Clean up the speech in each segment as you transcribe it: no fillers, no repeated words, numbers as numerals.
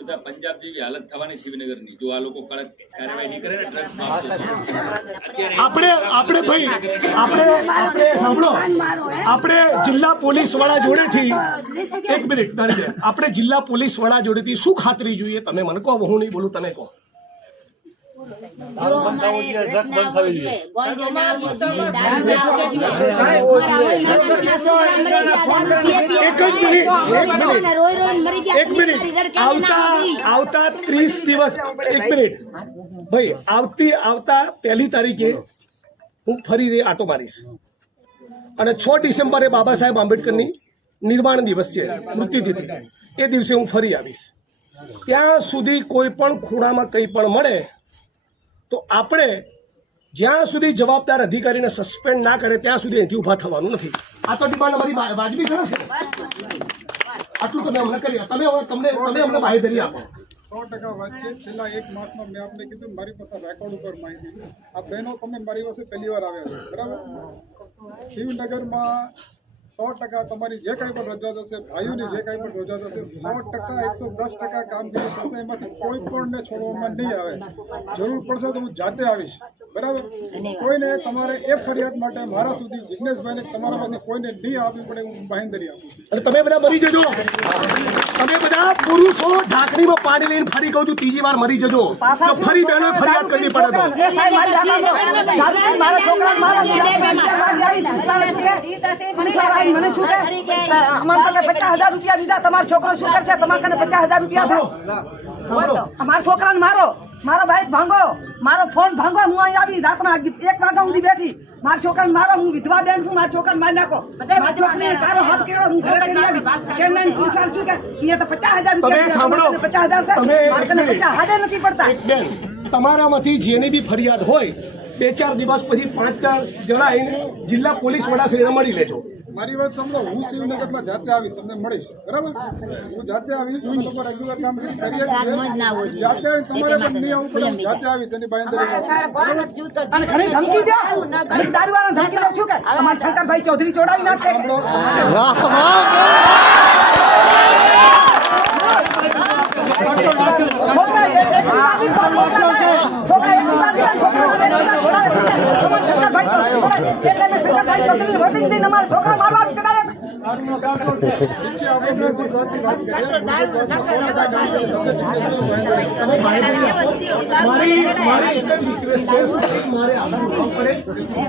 બધા પંજાબ જેવી હાલત થવાની શિવનગરની જો આ લોકો કડક કાર્યવાહી નહીં કરે ને ડ્રગ્સ આપણે ભાઈ આપણે સાંભળો, આપણે જિલ્લા પોલીસ વડા જોડેથી એક મિનિટ આપણે જિલ્લા પોલીસ વડા જોડેથી શું ખાતરી જોઈએ તમે મને કહો, હું નહીં બોલું, તમે કહો. આવતા 30 દિવસ એક મિનિટ ભાઈ આવતા 1 તારીખે હું ફરી આટો મારીશ અને 6 ડિસેમ્બરે બાબા સાહેબ આંબેડકરની નિર્વાણ દિવસ છે, મૃત્યુતિથિ, એ દિવસે હું ફરી આવીશ. ત્યાં સુધી કોઈ પણ ખૂણામાં કંઈ પણ મળે તો આપણે જ્યાં સુધી જવાબદાર અધિકારીને સસ્પેન્ડ ના કરે ત્યાં સુધી અહીંથી ઊભા થવાનું નથી. આ તો ડિમાન્ડ અમારી વાજબી ગણશે. આટલું તમે અમને કરી, તમે અમને બાહેધરી આપો. 100% વાત છે. છેલ્લા 1 માસમાં મેં આપને કીધું મારી પાસે રેકોર્ડ ઉપર માહિતી, આ બહેનો તમે મારી પાસે પહેલી વાર આવ્યા છો, બરાબર? શિવનગરમાં 100% તમારી જે કાંઈ પણ રજૂઆત હશે, ભાઈઓની જે કાંઈ પણ રજૂઆત હશે, 100% 110% કામગીરી થશે. એમાંથી કોઈ પણને છોડવામાં નહીં આવે. જરૂર પડશે તો હું જાતે આવીશ, બરાબર? કોઈને તમારે એ ફરિયાદ માટે મારા સુધી જિગ્નેશભાઈને તમારામાંથી કોઈને નહીં આપવી પડે, હું બાંહેધરી આપું છું. અને તમે બધા મરી જજો, તમે બધા પુરુષો ઢાંકણીમાં પાણી લઈને ફરી કહું છું ત્રીજી વાર મરી જજો તો ફરી બહેનો ફરિયાદ કરવી પડે. તમારો છોકરો શું કરશે? તમારે 50,000 રૂપિયા અમારા છોકરાને મારો બાઈક ભાંગો, મારો ફોન ભાંગો. હું અહીં આવી રાતના 1 વાગ્યા સુધી બેઠી. મારા છોકરાને મારો, હું વિધવા બેન છું, મારા છોકરાને મારી નાખો. મારા છોકરીને તારો હાથ કેળો, હું ઘરે કરી આવી. કેમ નહીં પૂછાર શું કે અહીંયા તો 50,000 રૂપિયા 50,000 નથી પડતા. તમારામાંથી જેની બી ફરિયાદ હોય 2-4 દિવસ પછી 5-4 જણા આવીને જિલ્લા પોલીસ વડા શ્રીને મળી લેજો. મારી વાત સમજો, હું શિવનગરમાં જાતે આવીશ, તમને મળીશ, બરાબર? હું જાતે આવીશ, હું લોકો રેગ્યુલર કામ કરીએ છીએ. જાતે આવીને તમારે પણ નહીં આવવું પડે, હું જાતે આવીશ, એની બાંહેધરી. અને ઘણી ધમકી દે, ઘણી દારૂવાળા ધમકી દે. શું કે અમારા શંકરભાઈ ચૌધરી ચોડાવી નાખશે. છોકરા મારવા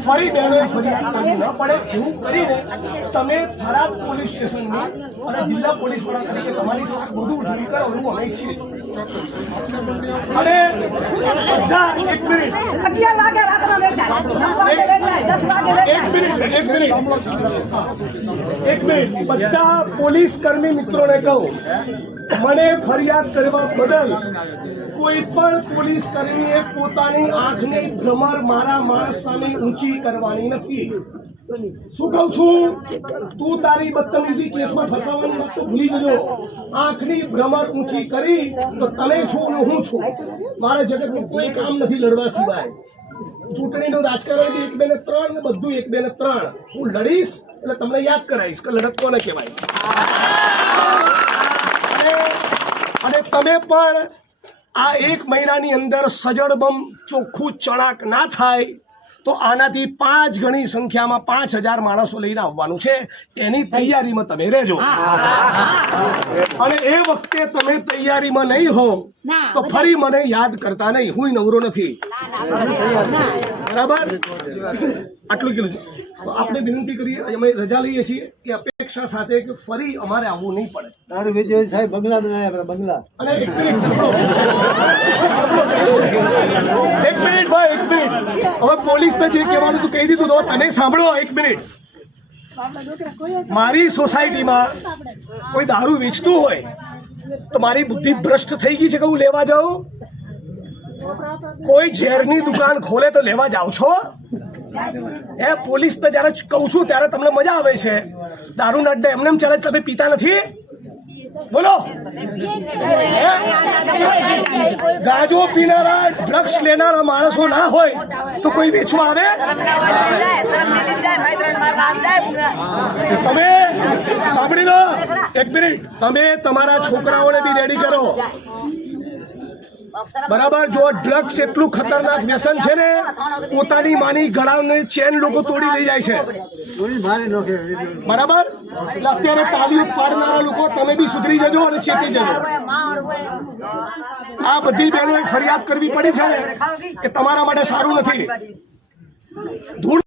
ફરી બહેનોએ ફરિયાદ કરવી ન પડે એવું કરીને તમે થરાદ પોલીસ સ્ટેશનમાં અને જિલ્લા પોલીસ વડા તરીકે તમારી બધું ઉજળી કરો એવું અમે ઈચ્છીએ છીએ. અને બધા 1 મિનિટ 11 વાગે રાતના બેઠા, 10 વાગે એક મિનિટ બધા પોલીસ કર્મી મિત્રોને કહું, મને ફરિયાદ કરવા બદલ કોઈ પણ પોલીસ કર્મીએ પોતાની આંખની ભ્રમર મારા માણસ સામે ઊંચી કરવાની નથી. શું કહું છું? તું તારી બદતમીજી કેસમાં ફસાવાની વાત તો ભૂલી જજો. આંખની ભ્રમર ઊંચી કરી તો તને છું ને હું છું. મારા જગતનું કોઈ કામ નથી લડવા સિવાય. ચૂંટણીનું રાજકારણ 1, 2 ને 3 ને બધું 1, 2 ને 3 હું લડીશ એટલે તમને યાદ કરાવીશ કે લડત કોને કહેવાય. અને તમે પણ આ 1 મહિનાની અંદર સજડબમ ચોખ્ખું ચણાક ના થાય તો આનાથી 5 ગણી સંખ્યામાં 5,000 માણસો લઈને આવવાનું છે. એની તૈયારીમાં તમે રહેજો. અને એ વખતે તમે તૈયારીમાં નહીં હો તો ફરી મને યાદ કરતા નહીં. હું નવરો નથી, બરાબર? આટલું કીધું. તો આપણે વિનંતી કરીએ, અમે રજા લઈએ છીએ કે અપેક્ષા સાથે કે ફરી અમારે આવવું નહીં પડે. તારું વિજય સાહેબ બંગલા બનાવ્યા, બંગલા. અને 1 મિનિટ ભાઈ, 1 મિનિટ. હવે પોલીસને જે કહેવાનું હતું કહી દીધું. તો તને સાંભળો 1 મિનિટ. મારી સોસાયટીમાં કોઈ દારૂ વેચતું હોય તો મારી બુદ્ધિ ભ્રષ્ટ થઈ ગઈ છે કે હું લેવા જાઉં? કોઈ ઝેરની દુકાન ખોલે તો લેવા જાવ છો? પોલીસને જયારે કહું છું ત્યારે તમને મજા આવે છે. દારૂના અડ્ડે એમને ચાલે, તમે પીતા નથી? બોલો. ગાંજો પીનારા, ડ્રગ્સ લેનારા માણસો ના હોય તો કોઈ વેચવા આવે? તમે સાંભળી લો, એક મિનિટ, તમે તમારા છોકરાઓને બી રેડી કરો, બરાબર? જો ડ્રગ્સ એટલું ખતરનાક વ્યસન છે ને, પોતાની માની ગળાની ચેન લોકો તોડી લઈ જાય છે, બરાબર? એટલે અત્યારે તાલીઓ પાડનારા લોકો તમે બી સુધરી જજો અને ચેતી જજો. આ બધી બહેનોએ ફરિયાદ કરવી પડી છે ને, એ તમારા માટે સારું નથી. ધૂળ